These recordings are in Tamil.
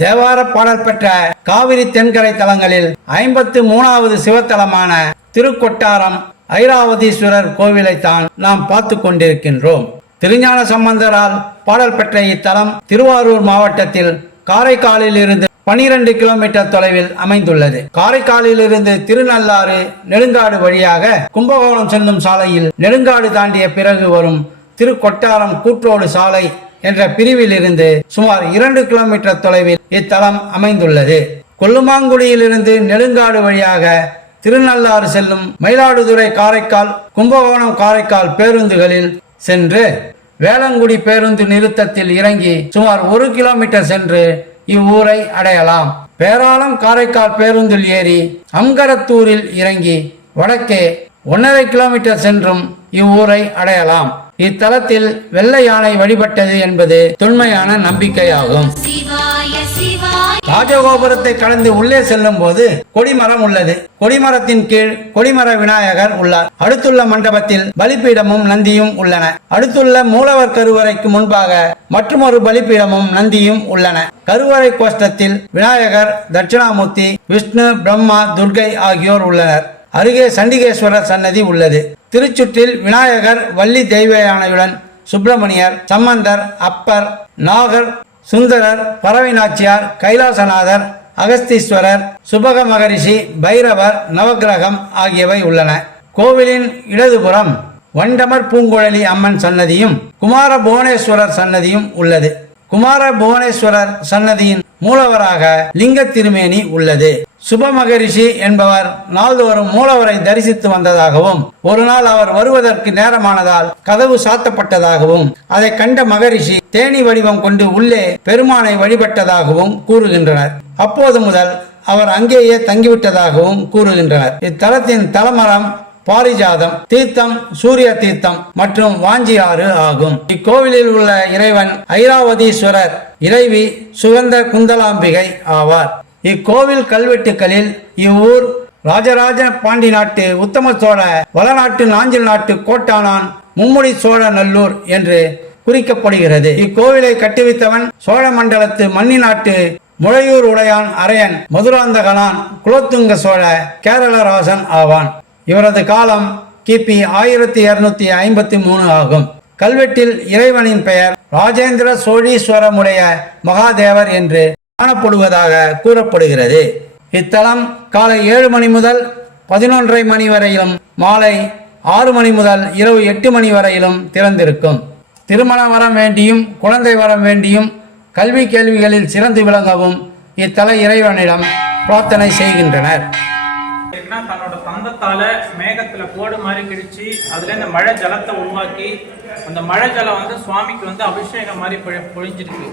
தேவார பாடல் பெற்ற காவிரி தென்கரை தலங்களில் ஐம்பத்து மூணாவது சிவத்தலமான திருக்கொட்டாரம் ஐராவதீஸ்வரர் கோவிலைத்தான் நாம் பார்த்து கொண்டிருக்கின்றோம். திருஞான சம்பந்தரால் பாடல் பெற்ற இத்தலம் திருவாரூர் மாவட்டத்தில் காரைக்காலில் இருந்து பனிரெண்டு கிலோமீட்டர் தொலைவில் அமைந்துள்ளது. காரைக்காலில் இருந்து திருநள்ளாறு நெடுங்காடு வழியாக கும்பகோணம் செல்லும் சாலையில் நெடுங்காடு தாண்டிய பிறகு வரும் திருக்கொட்டாரம் கூற்றோடு சாலை என்ற பிரிவில் இருந்து சுமார் இரண்டு கிலோமீட்டர் தொலைவில் இத்தலம் அமைந்துள்ளது. கொல்லுமாங்குடியிலிருந்து நெடுங்காடு வழியாக திருநள்ளாறு செல்லும் மயிலாடுதுறை காரைக்கால் கும்பகோணம் காரைக்கால் பேருந்துகளில் சென்று வேளங்குடி பேருந்து நிறுத்தத்தில் இறங்கி சுமார் ஒரு கிலோமீட்டர் சென்று இவ்வூரை அடையலாம். பேராளம் காரைக்கால் பேருந்தில் ஏறி அம்கரத்தூரில் இறங்கி வடக்கே ஒன்றரை கிலோமீட்டர் சென்றும் இவ்வூரை அடையலாம். இத்தலத்தில் வெள்ளை யானை வழிபட்டது என்பது தொன்மையான நம்பிக்கையாகும். ராஜகோபுரத்தை கடந்து உள்ளே செல்லும் போது கொடிமரம் உள்ளது. கொடிமரத்தின் கீழ் கொடிமர விநாயகர் உள்ளார். அடுத்துள்ள மண்டபத்தில் பலிபீடமும் நந்தியும் உள்ளன. அடுத்துள்ள மூலவர் கருவறைக்கு முன்பாக மற்றொரு பலிபீடமும் நந்தியும் உள்ளன. கருவறை கோஷ்டத்தில் விநாயகர் தட்சிணாமூர்த்தி விஷ்ணு பிரம்மா துர்கை ஆகியோர் உள்ளனர். அருகே சண்டிகேஸ்வரர் சன்னதி உள்ளது. திருச்சுற்றில் விநாயகர் வள்ளி தெய்வ யானையுடன் சுப்பிரமணியர் சம்பந்தர் அப்பர் நாகர் சுந்தரர் பரவிநாச்சியார் கைலாசநாதர் அகஸ்தீஸ்வரர் சுபக மகரிஷி பைரவர் நவக்கிரகம் ஆகியவை உள்ளன. கோவிலின் இடதுபுறம் வண்டமர் பூங்குழலி அம்மன் சன்னதியும் குமார புவனேஸ்வரர் சன்னதியும் உள்ளது. குமார புவனேஸ்வரர் சன்னதியின் மூலவராக லிங்க திருமேனி உள்ளது. சுப மகரிஷி என்பவர் நாள்தோறும் மூலவரை தரிசித்து வந்ததாகவும் ஒரு நாள் அவர் வருவதற்கு நேரமானதால் கதவு சாத்தப்பட்டதாகவும் அதை கண்ட மகரிஷி தேனி வடிவம் கொண்டு உள்ளே பெருமானை வழிபட்டதாகவும் கூறுகின்றனர். அப்போது முதல் அவர் அங்கேயே தங்கிவிட்டதாகவும் கூறுகின்றனர். இத்தலத்தின் தலமரம் பாரிஜாதம் தீர்த்தம் சூரிய தீர்த்தம் மற்றும் வாஞ்சி ஆறு ஆகும். இக்கோவிலில் உள்ள இறைவன் ஐராவதீஸ்வரர் இறைவி சுகந்த குந்தலாம்பிகை ஆவார். இக்கோவில் கல்வெட்டுகளில் இவ்வூர் ராஜராஜ பாண்டி நாட்டு உத்தம சோழ வளநாட்டு நாஞ்சில் நாட்டு கோட்டானான் மும்முடி சோழ நல்லூர் என்று குறிக்கப்படுகிறது. இக்கோவிலை கட்டுவித்தவன் சோழ மண்டலத்து மன்னி நாட்டு முழையூர் உடையான் அரையன் மதுராந்தகனான் குலோத்துங்க சோழ கேரளராசன் ஆவான். இவரது காலம் கிபி ஆயிரத்தி இருநூத்தி ஐம்பத்தி மூணு ஆகும். கல்வெட்டில் இறைவனின் பெயர் ராஜேந்திர சோழீஸ்வரமுடைய மகாதேவர் என்று காணப்படுவதாக கூறப்படுகிறது. இத்தலம் காலை ஏழு மணி முதல் பதினொன்றரை மணி வரையிலும் மாலை ஆறு மணி முதல் இரவு எட்டு மணி வரையிலும் திறந்திருக்கும். திருமண வரம் வேண்டியும் குழந்தை வரம் வேண்டியும் கல்வி கேள்விகளில் சிறந்து விளங்கவும் இத்தல இறைவனிடம் பிரார்த்தனை செய்கின்றனர். இருக்குன்னா தன்னோட தந்தத்தால மேகத்துல கோடு மாதிரி கிழிச்சு அதுல இந்த மழை ஜலத்தை உருவாக்கி அந்த மழை ஜலம் வந்து சுவாமிக்கு வந்து அபிஷேகம் மாதிரி பொழி- பொழிஞ்சிருக்கு.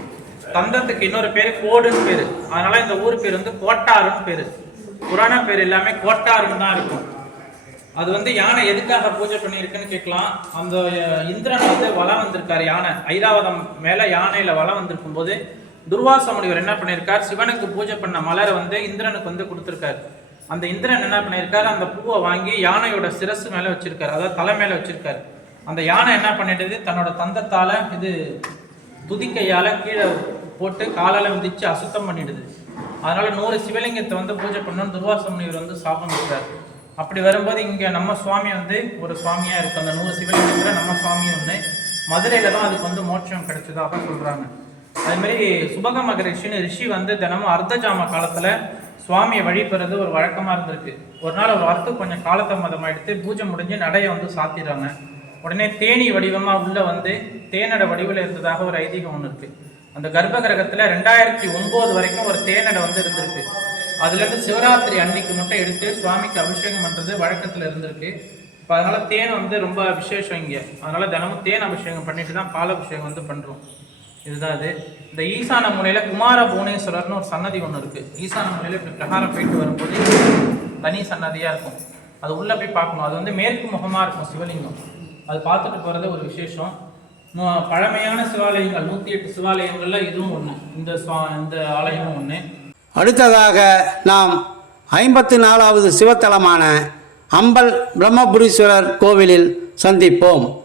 தந்தத்துக்கு இன்னொரு பேர் கோடுன்னு பேரு. அதனால இந்த ஊர் பேர் வந்து கோட்டாருன்னு பேரு. புராண பேர் எல்லாமே கோட்டாருன்னு தான் இருக்கும். அது வந்து யானை எதுக்காக பூஜை பண்ணியிருக்குன்னு கேட்கலாம். அந்த இந்திரன் வந்து வலம் வந்திருக்காரு யானை. ஐராவதம் மேல யானையில வலம் வந்திருக்கும் போது துர்வாச முனிவர் என்ன பண்ணியிருக்கார்? சிவனுக்கு பூஜை பண்ண மலரை வந்து இந்திரனுக்கு வந்து கொடுத்திருக்காரு. அந்த இந்திரன் என்ன பண்ணியிருக்காரு? அந்த பூவை வாங்கி யானையோட சிரசு மேலே வச்சிருக்காரு. அதாவது தலை மேலே வச்சிருக்காரு. அந்த யானை என்ன பண்ணிடுது தன்னோட தந்தத்தால் இது துதிக்கையால் கீழே போட்டு காலால் மிதிச்சு அசுத்தம் பண்ணிடுது. அதனால் நூறு சிவலிங்கத்தை வந்து பூஜை பண்ணணும்னு துர்வாச முனிவர் வந்து சாபம் கொடுத்தாரு அப்படி வரும்போது இங்கே நம்ம சுவாமி வந்து ஒரு சுவாமியாக இருக்குது அந்த நூறு சிவலிங்கத்தில் நம்ம சுவாமி ஒன்று மதுரையில் தான் அதுக்கு வந்து மோட்சம் கிடைச்சதாக சொல்கிறாங்க அதுமாரி மாதிரி சுபக மகரிஷின்னு ரிஷி வந்து தினமும் அர்த்தஜாம காலத்தில் சுவாமியை வழிபடுறது ஒரு வழக்கமாக இருந்திருக்கு. ஒரு நாள் ஒரு வாரத்துக்கு கொஞ்சம் காலதாமதம் எடுத்து பூஜை முடிஞ்சு நடையை வந்து சாத்திடுறாங்க. உடனே தேனி வடிவமாக உள்ளே வந்து தேனடை வடிவில் இருந்ததாக ஒரு ஐதீகம் ஒன்று இருக்குது அந்த கர்ப்ப கிரகத்தில் ரெண்டாயிரத்தி ஒம்பது வரைக்கும் ஒரு தேனடை வந்து இருந்திருக்கு. அதுலேருந்து சிவராத்திரி அன்னைக்கு மட்டும் எடுத்து சுவாமிக்கு அபிஷேகம் பண்ணுறது வழக்கத்தில் இருந்திருக்கு. இப்போ அதனால் தேன் வந்து ரொம்ப விசேஷம் இங்கே. அதனால் தினமும் தேன் அபிஷேகம் பண்ணிட்டு தான் பால் அபிஷேகம் வந்து பண்ணுறோம் இதுதான் அது. இந்த ஈசான முனையில் குமார புவனேஸ்வரர்னு ஒரு சன்னதி ஒன்று இருக்குது ஈசான முனையில் இப்படி பிரகாரம் போயிட்டு வரும்போது தனி சன்னதியாக இருக்கும். அது உள்ளே போய் பார்க்கணும். அது வந்து மேற்கு முகமாக இருக்கும் சிவலிங்கம். அது பார்த்துட்டு போகிறது ஒரு விசேஷம். பழமையான சிவாலயங்கள் நூற்றி எட்டு சிவாலயங்கள்ல இதுவும் ஒன்று இந்த சுவா- இந்த ஆலயமும் ஒன்று அடுத்ததாக நாம் ஐம்பத்து நாலாவது சிவத்தலமான அம்பல் பிரம்மபுரீஸ்வரர் கோவிலில் சந்திப்போம்.